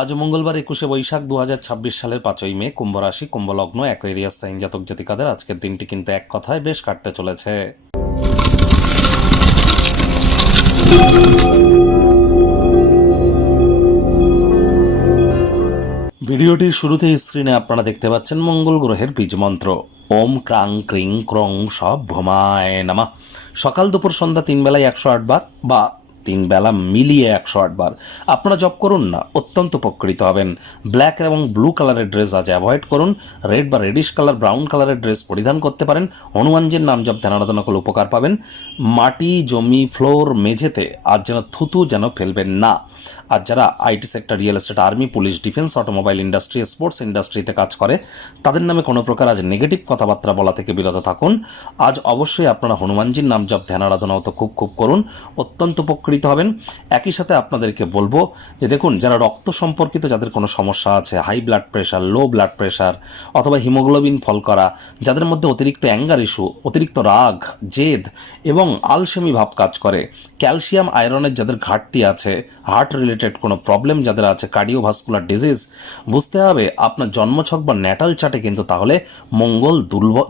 আজ মঙ্গলবার 21শে বৈশাখ 2026 সালের 5ই মে, কুম্ভ রাশি, কুম্ভ লগ্ন, অ্যাকোয়ারিয়াস সাইন জাতক জাতিকাদের আজকের দিনটি কিন্তু এক কথায় বেশ কাটতে চলেছে। ভিডিওটির শুরুতেই স্ক্রিনে আপনারা দেখতে পাচ্ছেন মঙ্গল গ্রহের বীজ মন্ত্র ওম ক্রাং ক্রিং ক্রং সব ভোমায় নামা। সকাল দুপুর সন্ধ্যা 3 বেলায় 108 বার বা 3 বেলা মিলিয়ে 108 বার আপনারা জপ করুন না, অত্যন্ত উপকৃত হবেন। ব্ল্যাক এবং ব্লু কালারের ড্রেস আজ অ্যাভয়েড করুন। রেড বা রেডিশ কালার, ব্রাউন কালারের ড্রেস পরিধান করতে পারেন। হনুমানজির নাম জপ ধ্যান আরাধনা করলে উপকার পাবেন। মাটি, জমি, ফ্লোর, মেঝেতে আজ যেন থুতু যেন ফেলবেন না। আর যারা IT sector, real estate, army, police, defence, automobile industry, sports ইন্ডাস্ট্রিতে কাজ করে তাদের নামে কোনো প্রকার আজ নেগেটিভ কথাবার্তা বলা থেকে বিরত থাকুন। আজ অবশ্যই আপনারা হনুমানজির নাম জপ ধ্যান আরাধনাও তো খুব করুন, অত্যন্ত উপকৃত হবেন। একই সাথে আপনাদেরকে বলবো যে দেখুন, যারা রক্ত সম্পর্কিত যাদের কোনো সমস্যা আছে, high blood pressure, low blood pressure অথবা হিমোগ্লোবিন ফল করা, যাদের মধ্যে অতিরিক্ত অ্যাঙ্গার ইস্যু, অতিরিক্ত রাগ, জেদ এবং আলসেমি ভাব কাজ করে, ক্যালসিয়াম আয়রনের যাদের ঘাটতি আছে, হার্ট রিলেটেড কোনো প্রবলেম যাদের আছে, কার্ডিওভাস্কুলার ডিজিজ, বুঝতে হবে আপনার জন্মছক বা ন্যাটাল চার্টে কিন্তু তাহলে মঙ্গল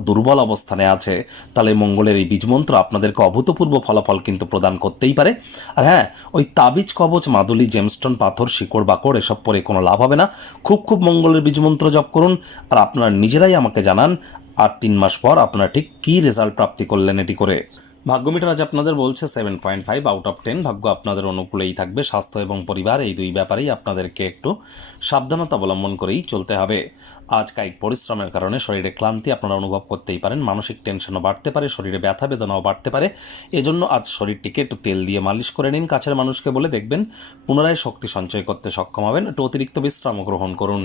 দুর্বল অবস্থানে আছে। তাহলে মঙ্গলের এই বীজমন্ত্র আপনাদেরকে অভূতপূর্ব ফলাফল কিন্তু প্রদান করতেই পারে। আর হ্যাঁ, ওই তাবিজ, কবচ, মাদুলি, জেমস্টোন, পাথর, শিকড় বাকড় এসব পরে কোনো লাভ হবে না। খুব মঙ্গলের বীজমন্ত্র জপ করুন আর আপনারা নিজেরাই আমাকে জানান আর 3 মাস পর আপনারা ঠিক কী রেজাল্ট প্রাপ্তি করলেন এটি করে। ভাগ্যমিটার আজ আপনাদের বলছে 7.5 আউট অফ 10। ভাগ্য আপনাদের অনুকূলেই থাকবে। স্বাস্থ্য এবং পরিবার এই দুই ব্যাপারেই আপনাদেরকে একটু সাবধানতা অবলম্বন করেই চলতে হবে। আজ কায়িক পরিশ্রমের কারণে শরীরে ক্লান্তি আপনারা অনুভব করতেই পারেন। মানসিক টেনশনও বাড়তে পারে, শরীরে ব্যথা বেদনাও বাড়তে পারে। এজন্য আজ শরীরটিকে একটু তেল দিয়ে মালিশ করে নিন। কাছের মানুষকে বলে দেখবেন পুনরায় শক্তি সঞ্চয় করতে সক্ষম হবেন। একটু অতিরিক্ত বিশ্রামও গ্রহণ করুন।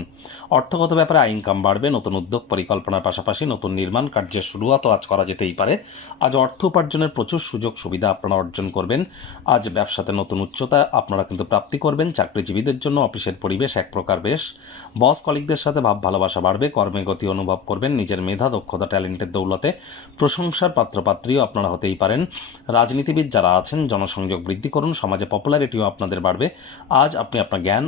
অর্থগত ব্যাপারে ইনকাম বাড়বে। নতুন উদ্যোগ পরিকল্পনার পাশাপাশি নতুন নির্মাণ কার্যের শুরুয়াতও আজ করা যেতেই পারে। আজ অর্থ উপার্জনের প্রচুর সুযোগ সুবিধা আপনারা অর্জন করবেন। আজ ব্যবসাতে নতুন উচ্চতা আপনারা কিন্তু প্রাপ্তি করবেন। চাকরিজীবীদের জন্য অফিসের পরিবেশ এক প্রকার বেশ। বস কলিগদের সাথে ভাব ভালোবাসা বাড়বে। কর্মে গতি অনুভব করবেন। নিজের মেধা, দক্ষতা, ট্যালেন্টের দৌলতে প্রশংসার পাত্রপাত্রীও আপনারা হতেই পারেন। রাজনীতিবিদ যারা আছেন জনসংযোগ বৃদ্ধি করুন। সমাজে পপুলারিটিও আপনাদের বাড়বে। আজ আপনি আপনার জ্ঞান,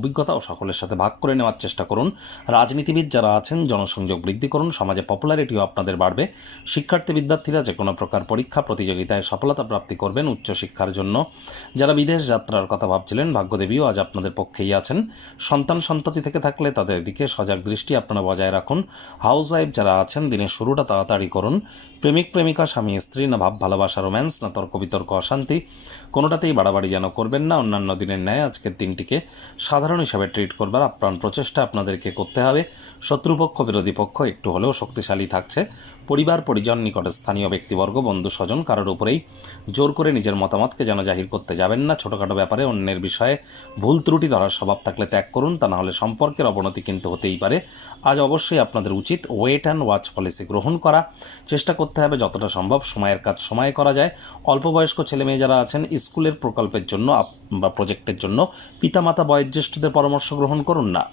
অভিজ্ঞতা ও সকলের সাথে ভাগ করে নেওয়ার চেষ্টা করুন। রাজনীতিবিদ যারা আছেন জনসংযোগ বৃদ্ধি করুন। সমাজে পপুলারিটিও আপনাদের বাড়বে। শিক্ষার্থী বিদ্যার্থীরা যে কোনো প্রকার পরীক্ষা প্রতিযোগিতায় সফলতা প্রাপ্তি করবেন উচ্চশিক্ষার জন্য। যারা বিদেশ যাত্রার কথা ভাবছিলেন ভাগ্যদেবীও আজ আপনাদের পক্ষেই আছেন। সন্ততি থেকে থাকলে তাদের দিকে সজাগ দৃষ্টি আপনারা বজায় রাখুন। হাউস ওয়াইফ যারা আছেন দিনের শুরুটা তাড়াতাড়ি করুন। প্রেমিক প্রেমিকা, স্বামী স্ত্রী, না ভাব ভালোবাসা, রোম্যান্স, না তর্ক বিতর্ক, অশান্তি, কোনোটাতেই বাড়াবাড়ি যেন করবেন না। অন্যান্য দিনের ন্যায় আজকের দিনটিকে সাধারণ হিসাবে ট্রিট করবার আপ্রাণ প্রচেষ্টা আপনাদেরকে করতে হবে। শত্রুপক্ষ, বিরোধী পক্ষ একটু হলেও শক্তিশালী থাকছে। পরিবার পরিজন, নিকটে স্থানীয় ব্যক্তিবর্গ, বন্ধু স্বজন কারোর উপরেই জোর করে নিজের মতামতকে যেন জাহির করতে যাবেন না। ছোটোখাটো ব্যাপারে অন্যের বিষয়ে ভুল ত্রুটি ধরার স্বভাব থাকলে ত্যাগ করুন, তা নাহলে সম্পর্কের অবনতি কিন্তু হতেই পারে। আজ অবশ্যই আপনাদের উচিত ওয়েট অ্যান্ড ওয়াচ পলিসি গ্রহণ করা। চেষ্টা করতে হবে যতটা সম্ভব সময়ের কাজ সময়ে করা যায়। অল্প বয়স্ক ছেলেমেয়ে যারা আছেন স্কুলের প্রকল্পের জন্য বা প্রজেক্টের জন্য পিতামাতা বয়োজ্যেষ্ঠদের পরামর্শ গ্রহণ করুন না।